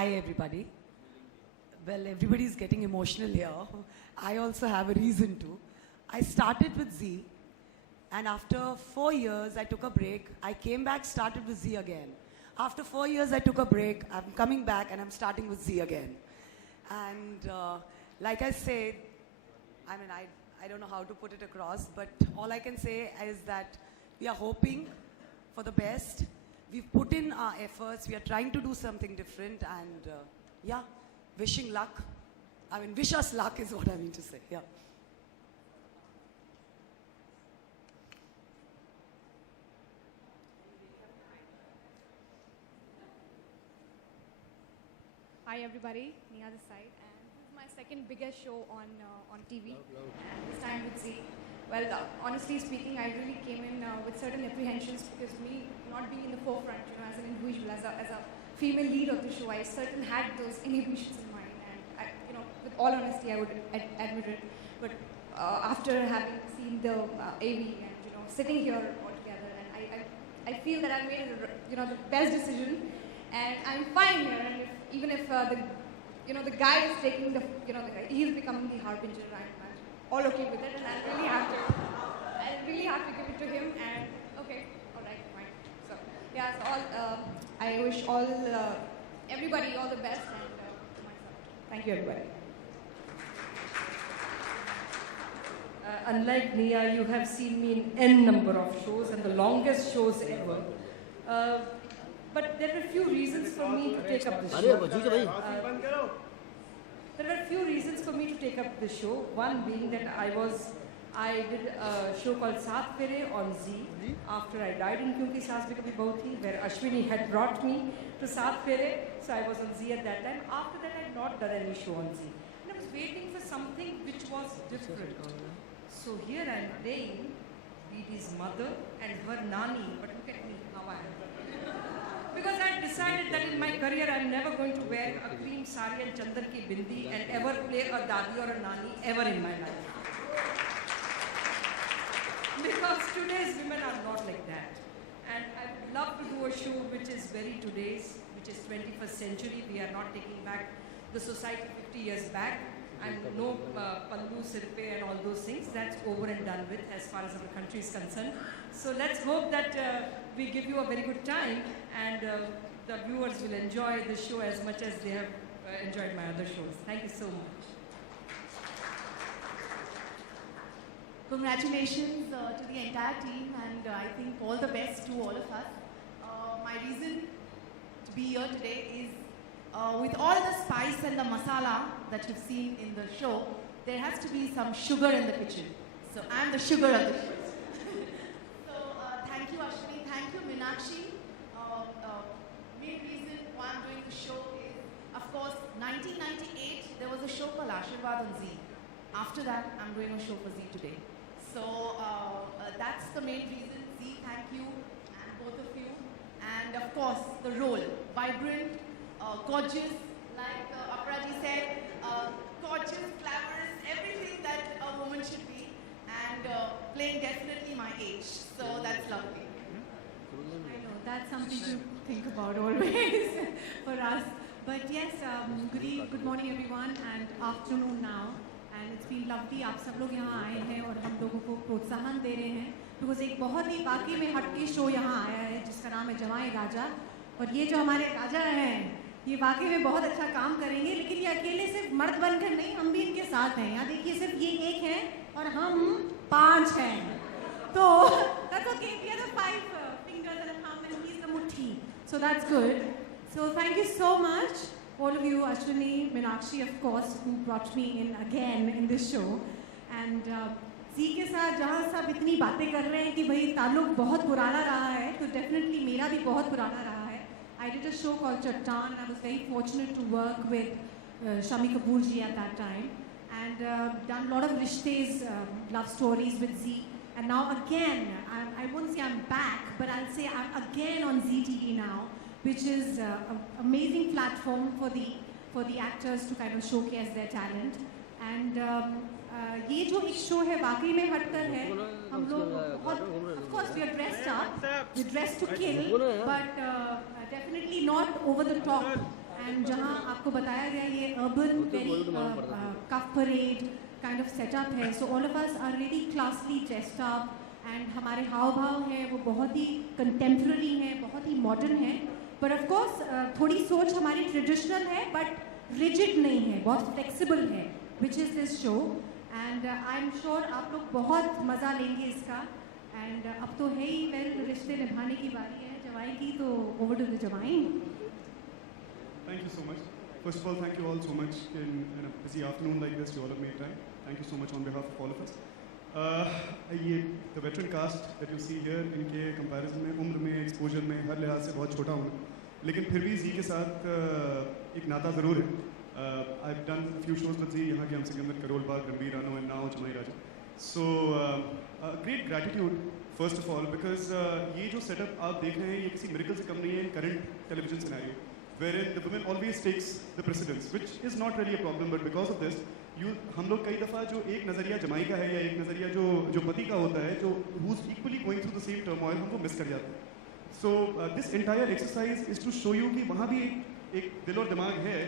Hi everybody. Well, everybody's getting emotional here. I also have a reason to. I started with Z, and after 4 years I took a break. I came back, started with Z again. After 4 years I took a break. I'm coming back and I'm starting with Z again. And like I said, I don't know how to put it across, but all I can say is that we are hoping for the best. We've put in our efforts. We are trying to do something different, and yeah, wishing luck. Wish us luck is what I mean to say. Yeah. Hi everybody, Nia this side, and this is my second biggest show on TV, and this time with Z. Well, honestly speaking, I really came in with certain apprehensions because me not being in the forefront, as an individual, as a female lead of the show, I certain had those inhibitions in mind, and with all honesty, I would admit it. But after having seen the AV and sitting here all together, and I feel that I made the best decision, and I'm fine here. And even if the guy is taking the he's becoming the harbinger, I'm all okay with it, and I really have to give it to him. And okay, all right, fine. So yeah, so all I wish all everybody all the best, and myself. Thank you, everybody. Unlike Nia, you have seen me in N number of shows and the longest shows ever. But there are a few reasons for me to take up the show. There are a few reasons for me to take up the show. One being that I did a show called Saath Fere on Z after I died in Kyunki Saas Bhi Kabhi Bahu Thi, where Ashwini had brought me to Saath Fere, so I was on Z at that time. After that, I had not done any show on Z. And I was waiting for something which was different. So here I am playing Dee mother and her nani, but look at me, how I am. Because I decided that in my career I am never going to wear a cream sari and chandar ki bindi and ever play a dadi or a nani ever in my life. Because today's women are not like that. And I would love to do a show which is very today's, which is 21st century. We are not taking back the society 50 years back. And no pallu, sirpe and all those things. That's over and done with as far as our country is concerned. So let's hope that we give you a very good time, and the viewers will enjoy the show as much as they have enjoyed my other shows. Thank you so much. Congratulations to the entire team, and I think all the best to all of us. My reason to be here today is with all the spice and the masala that you've seen in the show, there has to be some sugar in the kitchen. So I'm the sugar of the show. So thank you, Ashwini. Thank you, Meenakshi. Main reason why I'm doing the show is, of course, 1998, there was a show called Ashirwad on Z. After that, I'm doing a show for Z today. So that's the main reason. Z, thank you, and both of you. And of course, the role, vibrant, gorgeous, like Aparaji said, gorgeous, glamorous, everything that a woman should be, and playing definitely my age. So that's lovely. I know, that's something to think about always for us. But yes, good morning everyone, and afternoon now. And it's been lovely. आप सब लोग यहाँ आए हैं और हम लोगों को प्रोत्साहन दे रहे हैं, because एक बहुत ही वाकई में हटके शो यहाँ आया है जिसका नाम है जमाए राजा. और ये जो हमारे राजा हैं, ये वाकई में बहुत अच्छा काम करेंगे, लेकिन ये अकेले सिर्फ मर्द बनकर नहीं, हम भी इनके साथ हैं. यहाँ देखिए, सिर्फ ये एक हैं और हम 5 हैं. तो that's okay. We are the 5 fingers and a thumb, and he's the muthi. So that's good. So thank you so much, all of you, Ashwini, Meenakshi, of course, who brought me in again in this show. And Z के साथ जहाँ सब इतनी बातें कर रहे हैं कि भाई ताल्लुक बहुत पुराना रहा है, तो definitely मेरा भी बहुत पुराना रहा है. I did a show called Chattan, and I was very fortunate to work with Shami Kapoor ji at that time, and done a lot of rishtes, love stories with Z. And now again, I won't say I'm back, but I'll say I'm again on ZTV now, which is an amazing platform for the actors to kind of showcase their talent. And ये जो एक show है वाकई में हटकर है. हम लोग बहुत, of course we are dressed up, we're dressed to kill, but definitely not over the top. And जहाँ आपको बताया गया ये urban very Cuff Parade kind of setup है. So all of us are really classily dressed up and हमारे हाव भाव हैं वो बहुत ही कंटेम्प्रेरी हैं, बहुत ही मॉडर्न हैं. पर ऑफ कोर्स थोड़ी सोच हमारी ट्रेडिशनल है बट रिजिड नहीं है, बहुत फ्लेक्सिबल है, which is this show. And I am sure आप लोग बहुत मज़ा लेंगे इसका. एंड अब तो है ही वेल रिश्ते निभाने की बारी है जवाई की, तो over to the Jawai. Thank you so much. First of all, thank you all so much in a busy afternoon like this. You all have made time. Thank you so much on behalf of all of us. ये the veteran cast that you see here, इनके comparison में उम्र में exposure में हर लिहाज से बहुत छोटा हूँ, लेकिन फिर भी जी के साथ एक नाता ज़रूर है. I've done a few shows with जी, यहाँ के हम सिकंदर, करोल बाग, रणबीर रानो and now जमाई राजा. So great gratitude first of all because ये जो setup आप देख रहे हैं ये किसी miracle से कम नहीं है in current television scenario. Wherein the women always takes the precedence, which is not really a problem, but because of this, हम लोग कई दफ़ा जो एक नज़रिया जमाई का है या एक नज़रिया जो पति का होता है, जो who's equally going through the same turmoil, हमको मिस कर जाते हैं. So this entire exercise is to show you कि वहाँ भी एक दिल और दिमाग है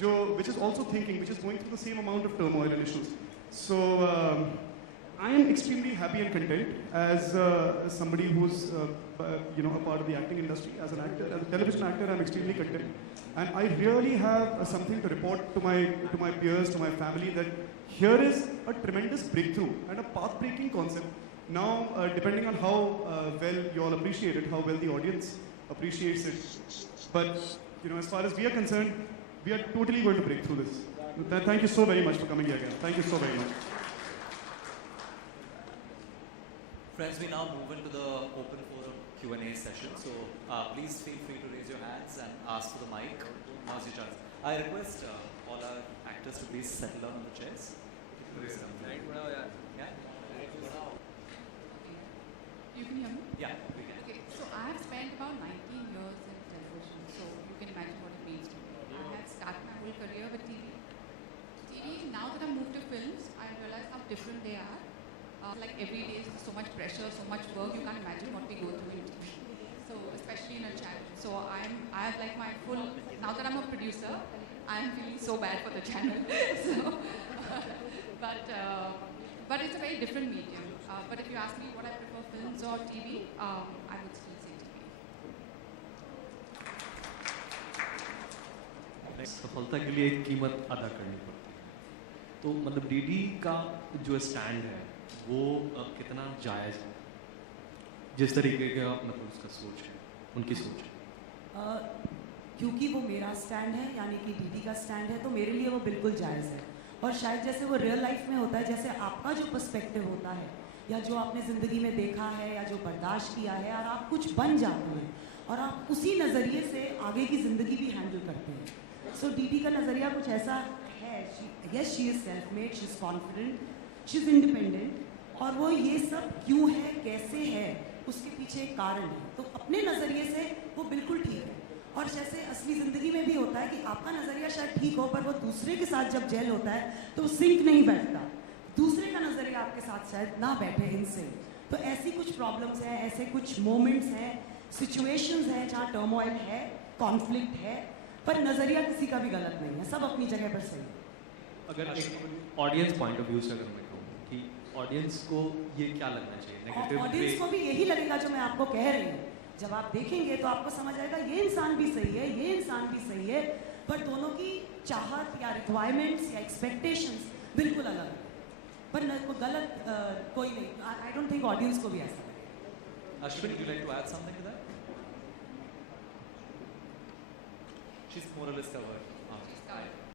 जो which is also thinking, which is going through the same amount of turmoil and issues. So I am extremely happy and content as somebody who's a part of the acting industry, as an actor, as a television actor. I'm extremely content, and I really have something to report to my peers, to my family, that here is a tremendous breakthrough and a path-breaking concept. Now, depending on how well you all appreciate it, how well the audience appreciates it, but as far as we are concerned, we are totally going to break through this. Thank you so very much for coming here again. Thank you so very much. Friends, we now move into the open forum Q&A session. So please feel free to raise your hands and ask for the mic. Now's your chance. I request all our actors to please settle down on the chairs. Yeah? You can hear me? Yeah, we can. Okay, so I have spent about 19 years in television, so you can imagine what it means to me. I have started my whole career with TV. Now that I've moved to films, I realize how different they are. Like every day is so much pressure, so much work, you can't imagine what we go through in TV. So especially in a channel. So I have like my full, now that I'm a producer, I'm feeling so bad for the channel. So, but it's a very different medium. But if you ask me what I prefer, films or TV, I would still say TV. सफलता के लिए एक कीमत अदा करनी पड़ती है. तो मतलब डीडी का जो स्टैंड है वो कितना जायज़ है, जिस तरीके का मतलब उसका सोच है, उनकी सोच है. क्योंकि वो मेरा स्टैंड है, यानी कि दीदी का स्टैंड है, तो मेरे लिए वो बिल्कुल जायज़ है. और शायद जैसे वो रियल लाइफ में होता है, जैसे आपका जो पर्सपेक्टिव होता है या जो आपने ज़िंदगी में देखा है या जो बर्दाश्त किया है, और आप कुछ बन जाते हैं और आप उसी नज़रिए से आगे की ज़िंदगी भी हैंडल करते हैं. सो दीदी का नज़रिया कुछ ऐसा है. Yes, she is self made, she is confident, she is independent, और वो ये सब क्यों है, कैसे है, उसके पीछे एक कारण है. तो अपने नज़रिए से वो बिल्कुल ठीक है. और जैसे असली ज़िंदगी में भी होता है कि आपका नज़रिया शायद ठीक हो, पर वो दूसरे के साथ जब जेल होता है तो वो सिंक नहीं बैठता. दूसरे का नज़रिया आपके साथ शायद ना बैठे इनसे. तो ऐसी कुछ प्रॉब्लम्स हैं, ऐसे कुछ मोमेंट्स हैं, सिचुएशंस हैं जहाँ टर्मोइल है, कॉन्फ्लिक्ट है, पर नज़रिया किसी का भी गलत नहीं है, सब अपनी जगह पर सही है. अगर एक ऑडियंस पॉइंट ऑफ व्यू से अगर मैं कहूँ कि ऑडियंस को ये क्या लगना चाहिए, नेगेटिव ऑडियंस को भी यही लगेगा जो मैं आपको कह रही हूँ. जब आप देखेंगे तो आपको समझ आएगा ये इंसान भी सही है, ये इंसान भी सही है, पर दोनों की चाहत या रिक्वायरमेंट्स या एक्सपेक्टेशंस बिल्कुल अलग है. पर गलत कोई नहीं. आई डोंट थिंक ऑडियंस को भी ऐसा लगेगा. Ashwin, would you like to add something to that? She's more or less covered.